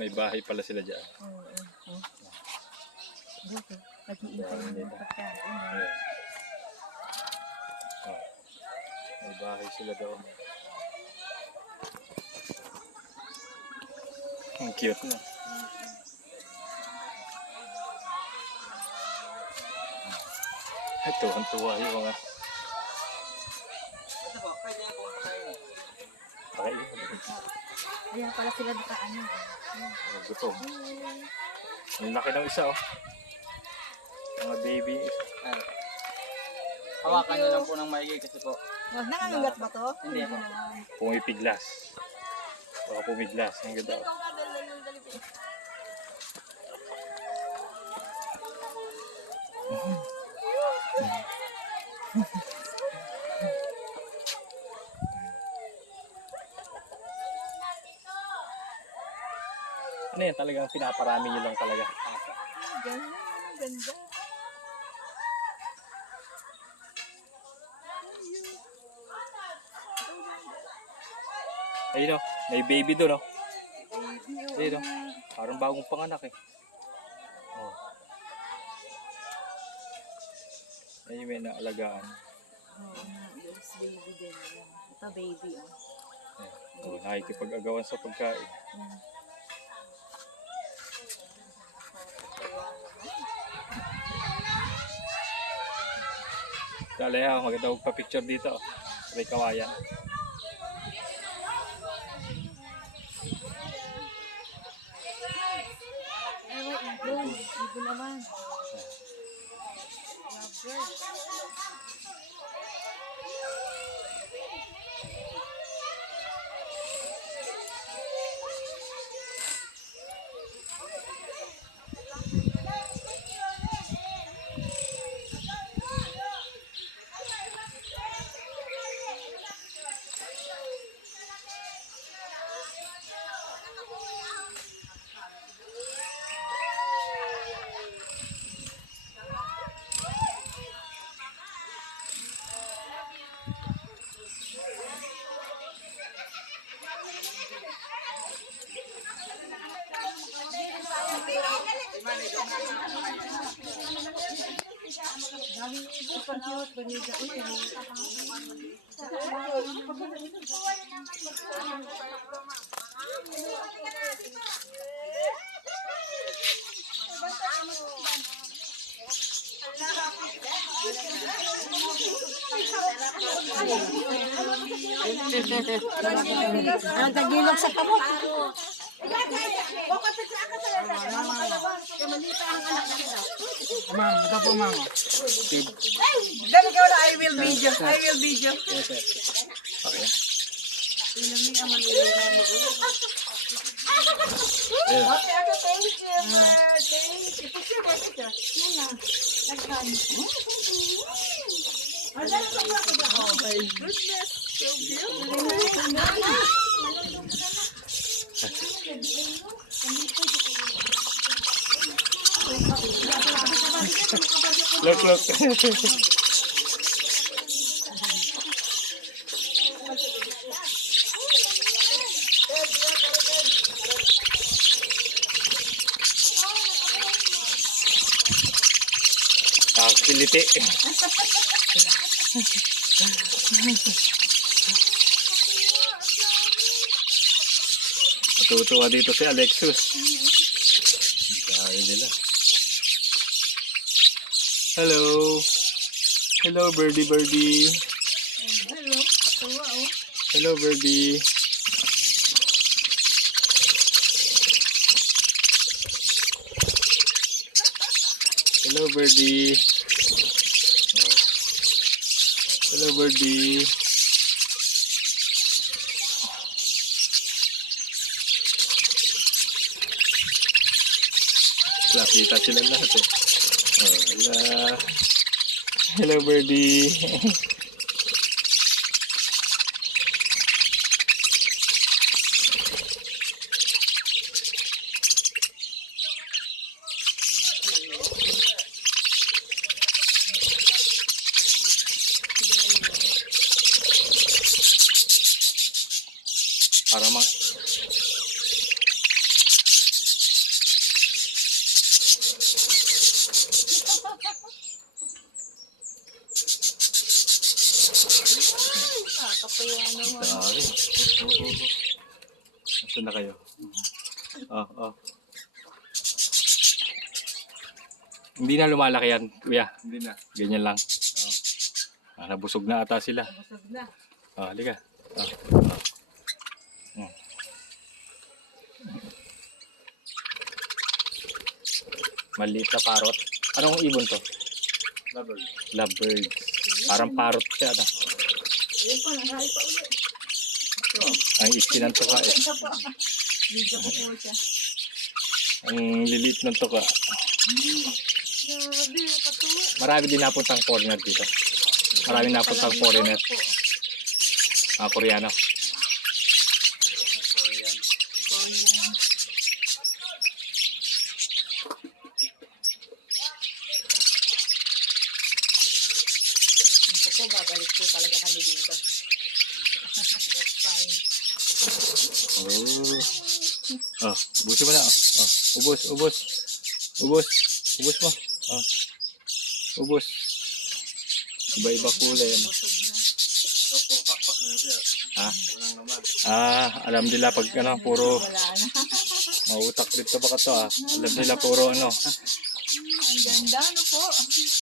May bahay pala sila dyan. Oo. Dito. Nag-iintay ng pagkain. Ayan. Oh. May bahay sila doon. Ang cute na. Ito, ang tuwa yung mga... Ito po, pwede akong pakain. Pakain. Kaya pala sila nakaanin. Gutom. Ang laki ng isa, oh. Mga baby. Hawakan nyo lang po ng maigi kasi po. Nangangagat ba to? Hindi po. Pumipiglas. Baka pumiglas. Ang ganda, oh. Ano yan? Talagang pinaparami nyo lang talaga. Ganda. Ayun, oh. May baby doon, oh. Ayun, oh. Parang bagong panganak, eh. Oh. Ayun, may naalagaan. Oo nga, there's baby din. Ito baby, oh. Ayan. Oh, nakikipag-agawan sa pagkain. Dali, maganda magpa-picture dito. May kawayan. Ibon naman. Lovebird. Ang tagilog sa kamot. Ma'am, ito po ma'am. Dami ka wala, I will video. Okay. Okay, ako, thank you. Thank you. Picture. Muna. Nagkan. Oh my goodness. So beautiful. Look. Kiliti. Natutuwa dito si Alexus. Dahil nila. Hello, birdie. Hello, katawa oh. Hello, birdie. Hello, birdie. Oh. Hello, birdie. Nakita sila lahat eh. Oh, hello, birdie. Kakapaya naman. Dami. Nasaan na kayo? Oh. Hindi na lumalaki yan, kuya. Hindi na. Ganyan lang. Nabusog na ata sila. Busog na. Halika. Maliit na parrot. Anong ibon to? Lovebird. Lovebird. Parang parrot siya. Ano? Ayun po, nanghali pa ulit. Ang iskinan to ka eh. Ito po. Video ko po siya. Ang liliit ng tuka. Grabe, katuwa. Marami din napuntang foreigner dito. Marami napuntang foreigner. Koreano. Korean. Korean. Ito po, babalik po talaga kami dito. That's fine. Ubusin mo na. Ubos mo. Ubos. Iba-iba kulay. Ano? Busog na. Ito po, pakpak na sir. Ha? Walang naman. Alam nila pag puro Wala na. mautak dito baka to Alam nila puro ano. Ang ganda, ano po?